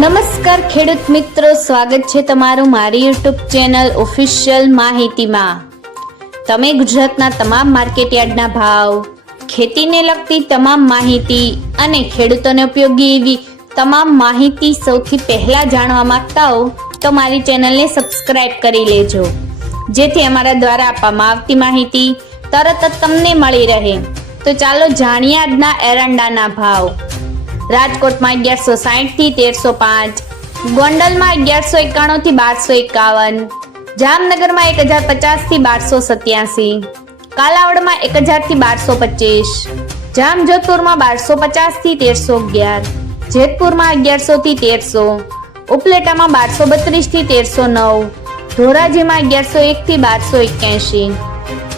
નમસ્કાર ખેડૂત મિત્રો, સ્વાગત છે તમારું મારી યુટ્યુબ ચેનલ ઓફિશિયલ માહિતીમાં. તમે ગુજરાતના તમામ માર્કેટયાર્ડના ભાવ, ખેતીને લગતી તમામ માહિતી અને ખેડૂતોને ઉપયોગી એવી તમામ માહિતી સૌથી પહેલા જાણવા માંગતા હો તો મારી ચેનલને સબસ્ક્રાઇબ કરી લેજો. જેથી અમારા દ્વારા આપવામાં આવતી માહિતી તરત જ તમને મળી રહે. તો ચાલો જાણીએ આજના એરંડાના ભાવ. રાજકોટમાં અગિયારસો સાહીઠથી તેરસો પાંચ. ગોંડલમાં અગિયારસો એકાણું થી બારસો એકાવન. જામનગરમાં એક હજાર પચાસથી બારસો સત્યાસી. કાલાવડમાં એક હજારથી બારસો પચીસ. જામજોધપુરમાં બારસો પચાસથી તેરસો અગિયાર. જેતપુરમાં અગિયારસો થી તેરસો. ઉપલેટામાં બારસો બત્રીસથી તેરસો નવ. ધોરાજીમાં અગિયારસો એક થી બારસો એક્યાસી.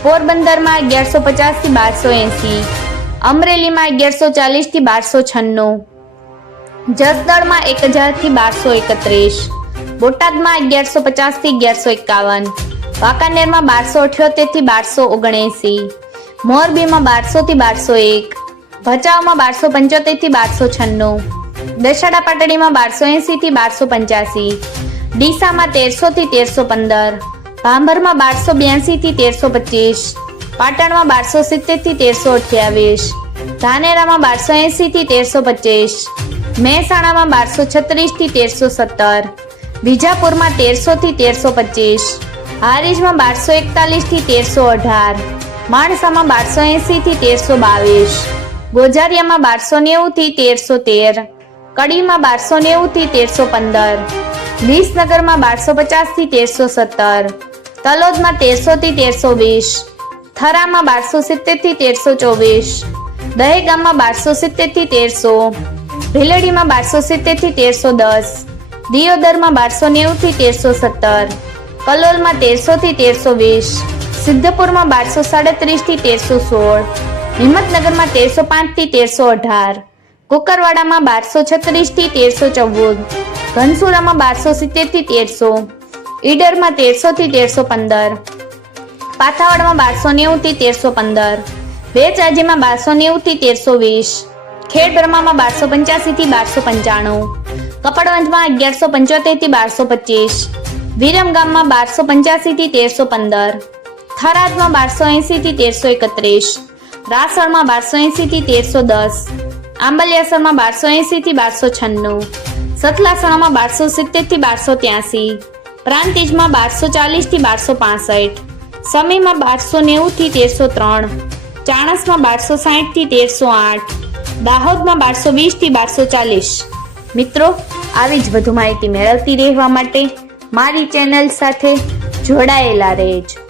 પોરબંદરમાં અગિયારસો પચાસથી બારસો એંસી. અમરેલીમાં અગિયારસો ચાલીસથી બારસો છન્નું. જસદણમાં એક હજારથી બારસો એકત્રીસ. બોટાદમાં અગિયારસો પચાસથી અગિયારસો એકાવન. વાંકાનેરમાં બારસો અઠ્યોતેરથી બારસો ઓગણએંસી. મોરબીમાં બારસો થી બારસો એક. ભચાઉમાં બારસો પંચોતેરથી બારસો છન્નું. દશાડા પાટડીમાં બારસો એંસીથી બારસો પંચ્યાસી. ડીસામાં તેરસો થી તેરસો પંદર. ભાંભરમાં બારસો બ્યાસી થી તેરસો પચીસ. પાટણમાં બારસો સિત્તેરથી તેરસો અઠ્યાવીસ ધાનેરામાં બારસો એંસીથી તેરસો પચીસ મહેસાણામાં બારસો છત્રીસથી તેરસો સત્તર વિજાપુરમાં તેરસો થી તેરસો પચીસ હારીજમાં બારસો એકતાલીસથી તેરસો અઢાર માણસામાં બારસો એંસીથી તેરસો બાવીસ ગોજારિયામાં બારસો નેવું થી તેરસો તેર કડીમાં બારસો નેવું થી તેરસો પંદર વિસનગરમાં બારસો પચાસથી તેરસો સત્તર તલોદમાં તેરસો થી તેરસો વીસ થરામાં બારસો સિત્તેરથી તેરસો ચોવીસ. દહેગામમાં બારસો સિત્તેરથી તેરસો. ભીલડીમાં બારસો સિત્તેરથી તેરસો દસ. દિયોદરમાં બારસો નેવું થી તેરસો સત્તર. કલોલમાં તેરસો થી તેરસો વીસ. સિદ્ધપુરમાં બારસો સાડત્રીસથી તેરસો સોળ. હિંમતનગરમાં તેરસો પાંચથી તેરસો અઢાર. કુકરવાડામાં બારસો છત્રીસથી તેરસો ચૌદ. ઘનસુરામાં બારસો સિત્તેરથી તેરસો. ઈડરમાં તેરસો થી તેરસો પંદર. પાથાવાડમાં બારસો નેવુંથી તેરસો પંદર. વેચરાજીમાં બારસો નેવુંથી તેરસો વીસ. ખેડ બ્રહ્મામાં બારસો પંચ્યાસીથી બારસો પંચાણું. કપડવંજમાં અગિયારસો પંચોતેરથી બારસો પચીસ. વિરમગામમાં બારસો પંચ્યાસીથી તેરસો પંદર. થરાદમાં બારસો એંસીથી તેરસો એકત્રીસ. રાસણમાં બારસો એંસીથી તેરસો દસ. આંબલિયાસરમાં બારસો એંસીથી બારસો છન્નું. સતલાસણામાં બારસો સિત્તેરથી બારસો ત્યાસી. પ્રાંતિજમાં બારસો ચાલીસથી બારસો પાસઠ. સમીમાં બારસો નેવું થી તેરસો ત્રણ, ચાણસમાં બારસો સાહીઠથી તેરસો આઠ, દાહોદમાં બારસો વીસથી બારસો ચાલીસ. મિત્રો, આવી જ વધુ માહિતી મેળવતી રહેવા માટે મારી ચેનલ સાથે જોડાયેલા રહેજો.